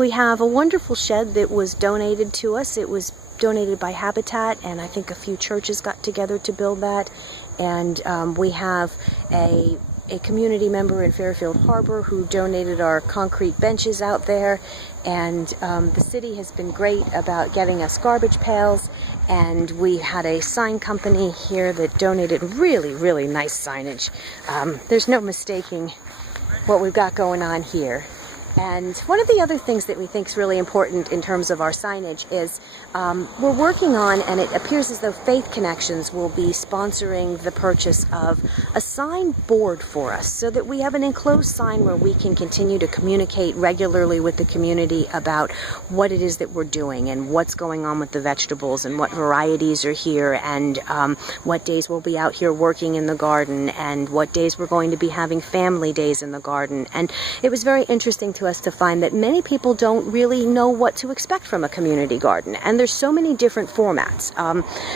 We have a wonderful shed that was donated to us. It was donated by Habitat, and I think a few churches got together to build that. And we have a community member in Fairfield Harbor who donated our concrete benches out there. And the city has been great about getting us garbage pails. And we had a sign company here that donated really, really nice signage. There's no mistaking what we've got going on here. And one of the other things that we think is really important in terms of our signage is we're working on, and it appears as though Faith Connections will be sponsoring the purchase of a sign board for us so that we have an enclosed sign where we can continue to communicate regularly with the community about what it is that we're doing and what's going on with the vegetables and what varieties are here and what days we'll be out here working in the garden and what days we're going to be having family days in the garden. And it was very interesting to us to find that many people don't really know what to expect from a community garden, and there's so many different formats.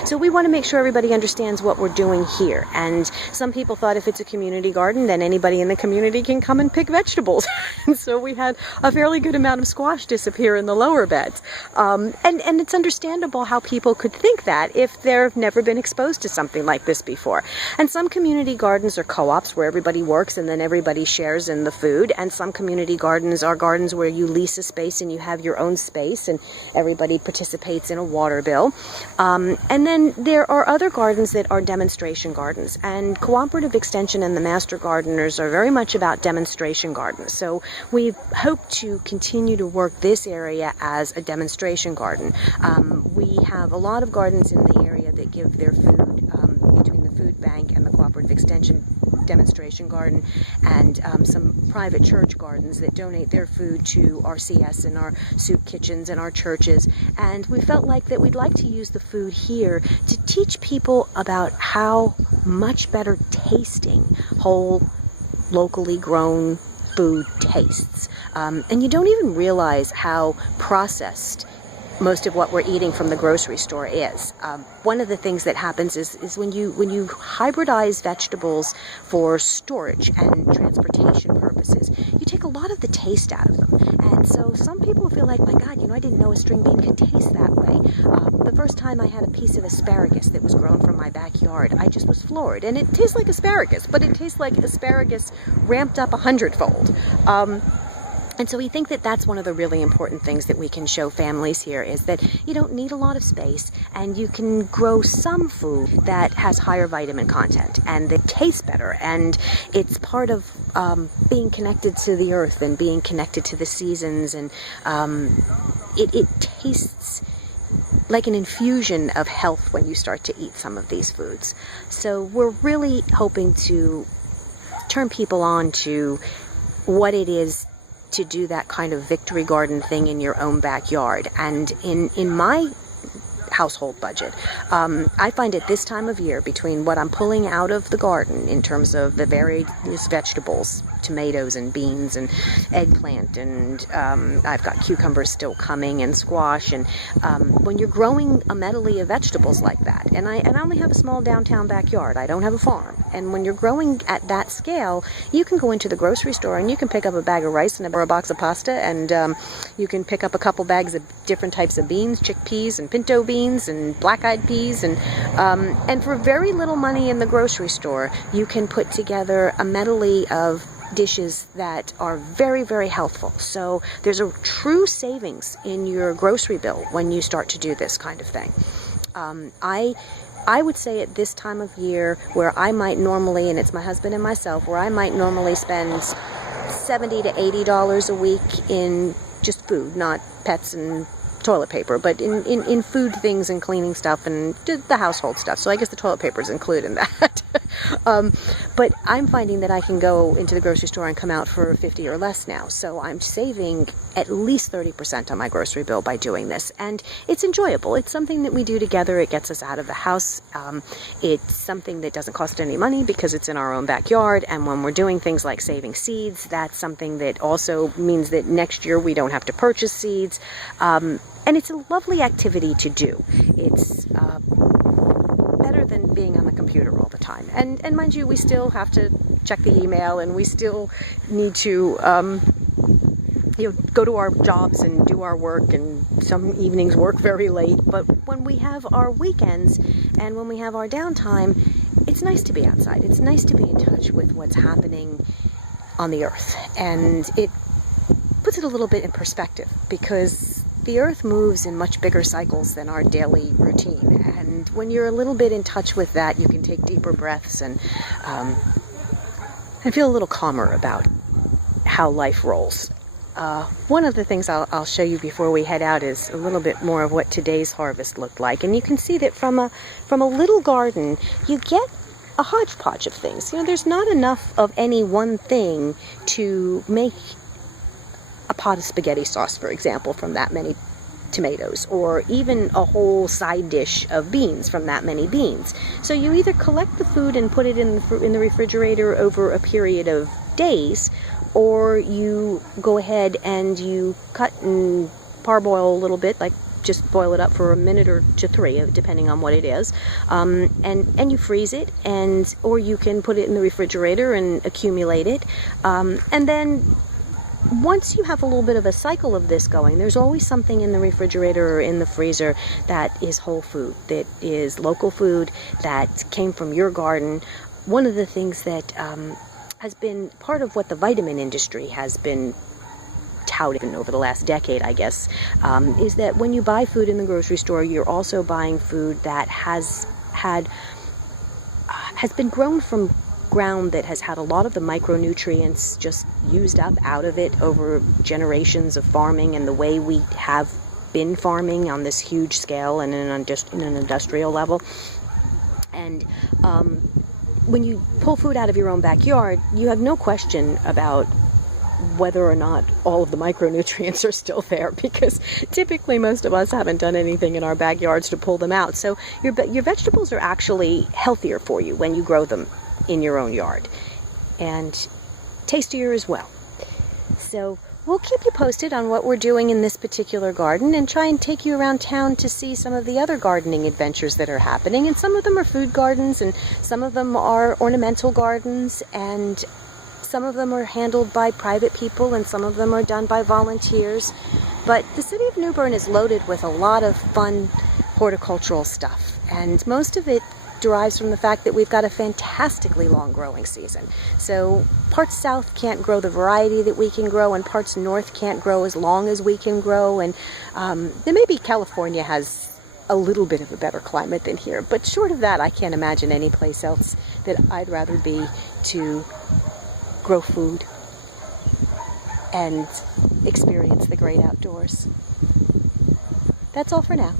So we want to make sure everybody understands what we're doing here. And some people thought if it's a community garden, then anybody in the community can come and pick vegetables. And so we had a fairly good amount of squash disappear in the lower beds. And it's understandable how people could think that if they've never been exposed to something like this before. And some community gardens are co-ops where everybody works and then everybody shares in the food, and some community gardens are gardens where you lease a space and you have your own space and everybody participates in a water bill. And then there are other gardens that are demonstration gardens, and Cooperative Extension and the Master Gardeners are very much about demonstration gardens. So we hope to continue to work this area as a demonstration garden. We have a lot of gardens in the area that give their food between the food bank and the Cooperative Extension demonstration garden, and some private church gardens that donate their food to RCS and our soup kitchens and our churches. And we felt like that we'd like to use the food here to teach people about how much better tasting whole, locally grown food tastes. And you don't even realize how processed most of what we're eating from the grocery store is. One of the things that happens is when you hybridize vegetables for storage and transportation purposes, you take a lot of the taste out of them. And so some people feel like, my God, I didn't know a string bean could taste that way. The first time I had a piece of asparagus that was grown from my backyard, I just was floored. And it tastes like asparagus, but it tastes like asparagus ramped up 100-fold. And so we think that that's one of the really important things that we can show families here, is that you don't need a lot of space and you can grow some food that has higher vitamin content and that tastes better, and it's part of being connected to the earth and being connected to the seasons, and it tastes like an infusion of health when you start to eat some of these foods. So we're really hoping to turn people on to what it is to do that kind of victory garden thing in your own backyard. And in my household budget, I find at this time of year, between what I'm pulling out of the garden in terms of the various vegetables, tomatoes and beans and eggplant, and I've got cucumbers still coming and squash, and when you're growing a medley of vegetables like that, and I only have a small downtown backyard, I don't have a farm, and when you're growing at that scale, you can go into the grocery store and you can pick up a bag of rice or a box of pasta, and you can pick up a couple bags of different types of beans, chickpeas and pinto beans and black-eyed peas, and for very little money in the grocery store, you can put together a medley of dishes that are very, very healthful. So there's a true savings in your grocery bill when you start to do this kind of thing. I would say at this time of year, where I might normally, and it's my husband and myself, where I might normally spend $70 to $80 a week in just food, not pets and toilet paper, but in food things and cleaning stuff and the household stuff. So I guess the toilet paper is included in that. But I'm finding that I can go into the grocery store and come out for $50 or less now. So I'm saving at least 30% on my grocery bill by doing this. And it's enjoyable. It's something that we do together. It gets us out of the house. It's something that doesn't cost any money because it's in our own backyard. And when we're doing things like saving seeds, that's something that also means that next year we don't have to purchase seeds. And it's a lovely activity to do. It's better than being on the computer all the time. And mind you, we still have to check the email, and we still need to go to our jobs and do our work, and some evenings work very late. But when we have our weekends and when we have our downtime, it's nice to be outside. It's nice to be in touch with what's happening on the earth. And it puts it a little bit in perspective, because the earth moves in much bigger cycles than our daily routine. And when you're a little bit in touch with that, you can take deeper breaths and feel a little calmer about how life rolls. One of the things I'll show you before we head out is a little bit more of what today's harvest looked like. And you can see that from a little garden, you get a hodgepodge of things. There's not enough of any one thing to make a pot of spaghetti sauce, for example, from that many tomatoes, or even a whole side dish of beans from that many beans. So you either collect the food and put it in the refrigerator over a period of days, or you go ahead and you cut and parboil a little bit, like just boil it up for a minute or to 3, depending on what it is, and you freeze it, or you can put it in the refrigerator and accumulate it, and then once you have a little bit of a cycle of this going, there's always something in the refrigerator or in the freezer that is whole food, that is local food, that came from your garden. One of the things that has been part of what the vitamin industry has been touting over the last decade, I guess, is that when you buy food in the grocery store, you're also buying food that has been grown from ground that has had a lot of the micronutrients just used up out of it over generations of farming and the way we have been farming on this huge scale and in an industrial level. And when you pull food out of your own backyard, you have no question about whether or not all of the micronutrients are still there, because typically most of us haven't done anything in our backyards to pull them out. So your vegetables are actually healthier for you when you grow them in your own yard, and tastier as well. So we'll keep you posted on what we're doing in this particular garden, and try and take you around town to see some of the other gardening adventures that are happening. And some of them are food gardens, and some of them are ornamental gardens, and some of them are handled by private people, and some of them are done by volunteers. But the city of New Bern is loaded with a lot of fun horticultural stuff, and most of it derives from the fact that we've got a fantastically long growing season. So parts south can't grow the variety that we can grow, and parts north can't grow as long as we can grow. And then maybe California has a little bit of a better climate than here, but short of that, I can't imagine any place else that I'd rather be to grow food and experience the great outdoors. That's all for now.